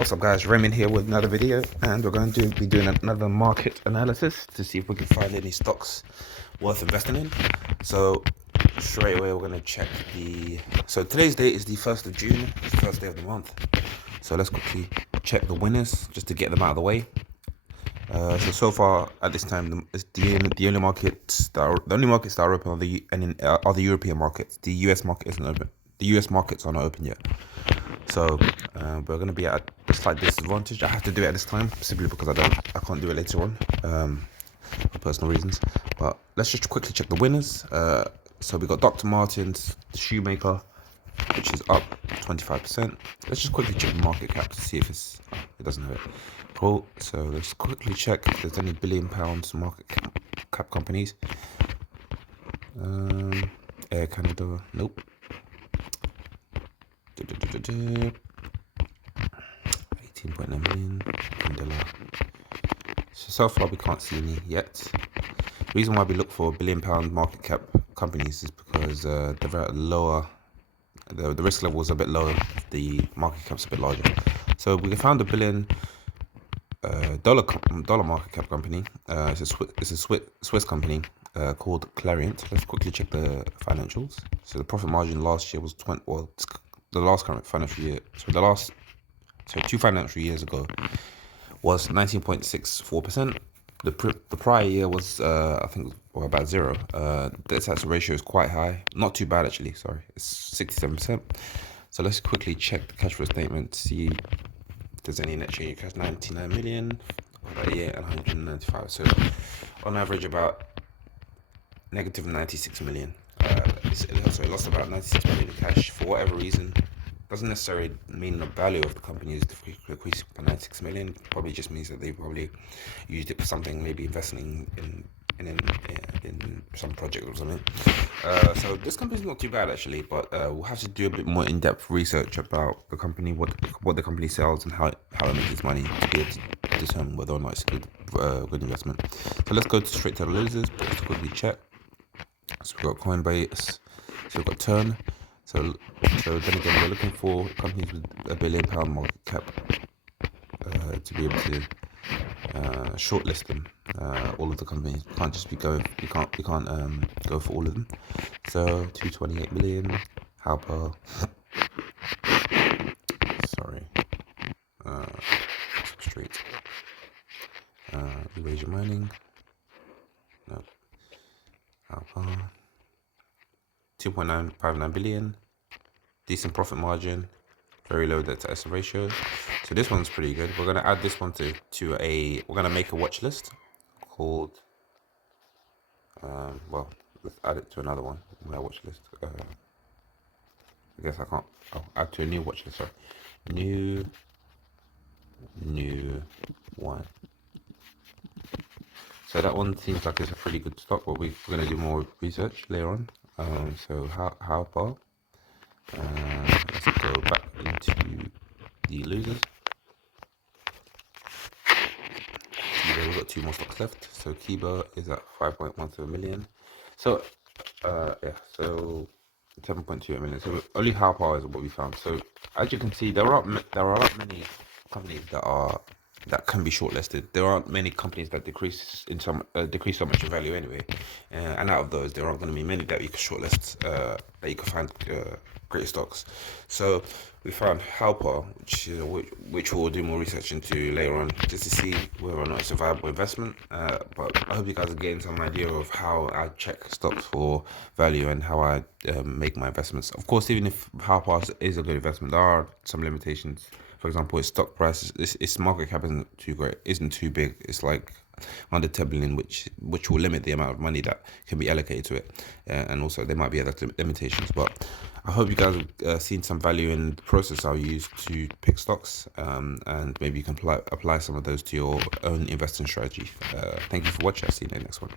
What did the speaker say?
What's up guys, Raymond here with another video, and we're going to be doing another market analysis to see if we can find any stocks worth investing in. So straight away we're going to check so today's date is the 1st of June, the first day of the month. So let's quickly check the winners just to get them out of the way. So far at this time, the only markets that are open are the European markets. The US market isn't open. The US markets are not open yet. So we're going to be at a slight disadvantage. I have to do it at this time simply because I can't do it later on for personal reasons. But let's just quickly check the winners. So we got Dr. Martens, the shoemaker, which is up 25%. Let's just quickly check the market cap to see if it doesn't have it. Cool. So let's quickly check if there's any £1 billion market cap companies. Air Canada, nope. 18.9 million. Mandela. So far we can't see any yet. The reason why we look for £1 billion market cap companies is because they're very lower. The risk level is a bit lower. The market cap's a bit larger. So we found $1 billion dollar market cap company. It's a Swiss company called Clariant. Let's quickly check the financials. So the profit margin last year was the last current financial year. So 2 financial years ago was 19.64%. The prior year was I think about 0. The tax ratio is quite high. Not too bad actually. Sorry, it's 67%. So let's quickly check the cash flow statement to see if there's any net change in cash. 99 million for that year and 195. So on average about negative 96 million. So it lost about 96 million in cash for whatever reason. Doesn't necessarily mean the value of the company is decreased by 96 million. Probably just means that they probably used it for something, maybe investing in some project or something. So this company is not too bad actually, but we'll have to do a bit more in-depth research about the company, what the company sells and how it makes its money to be able to determine whether or not it's a good investment. So let's go straight to the losers. Let's quickly check. So we've got Coinbase. So we've got Turn. So then again, we're looking for companies with £1 billion market cap to be able to shortlist them. All of the companies can't just be we can't go for all of them. So 228 million. Halpa. Sorry. Straight. Eurasia Mining. No. Halpa. 2.959 billion. Decent profit margin, very low debt to asset ratio. So this one's pretty good. We're gonna add this one we're gonna make a watch list called well, let's add it to another one. My watch list. I guess I can't. Add to a new watch list. Sorry, new one. So that one seems like it's a pretty good stock, but we're gonna do more research later on. So how far? Let's go back into the losers. Kiba, we've got 2 more stocks left. So Kiba is at 5.17 million. So yeah, so 7.28 million. So only half hour is what we found. So as you can see, there are not many companies that can be shortlisted. There aren't many companies that decrease so much in value anyway, and out of those, there aren't going to be many that you can shortlist, that you can find great stocks. So we found Halpa, which we'll do more research into later on, just to see whether or not it's a viable investment. But I hope you guys are getting some idea of how I check stocks for value and how I make my investments. Of course, even if Halpa is a good investment, there are some limitations. For example, its stock price, its market cap isn't too big. It's like under 10 billion, which will limit the amount of money that can be allocated to it. And also there might be other limitations. But I hope you guys have seen some value in the process I'll use to pick stocks, and maybe you can apply some of those to your own investing strategy. Thank you for watching. I'll see you in the next one.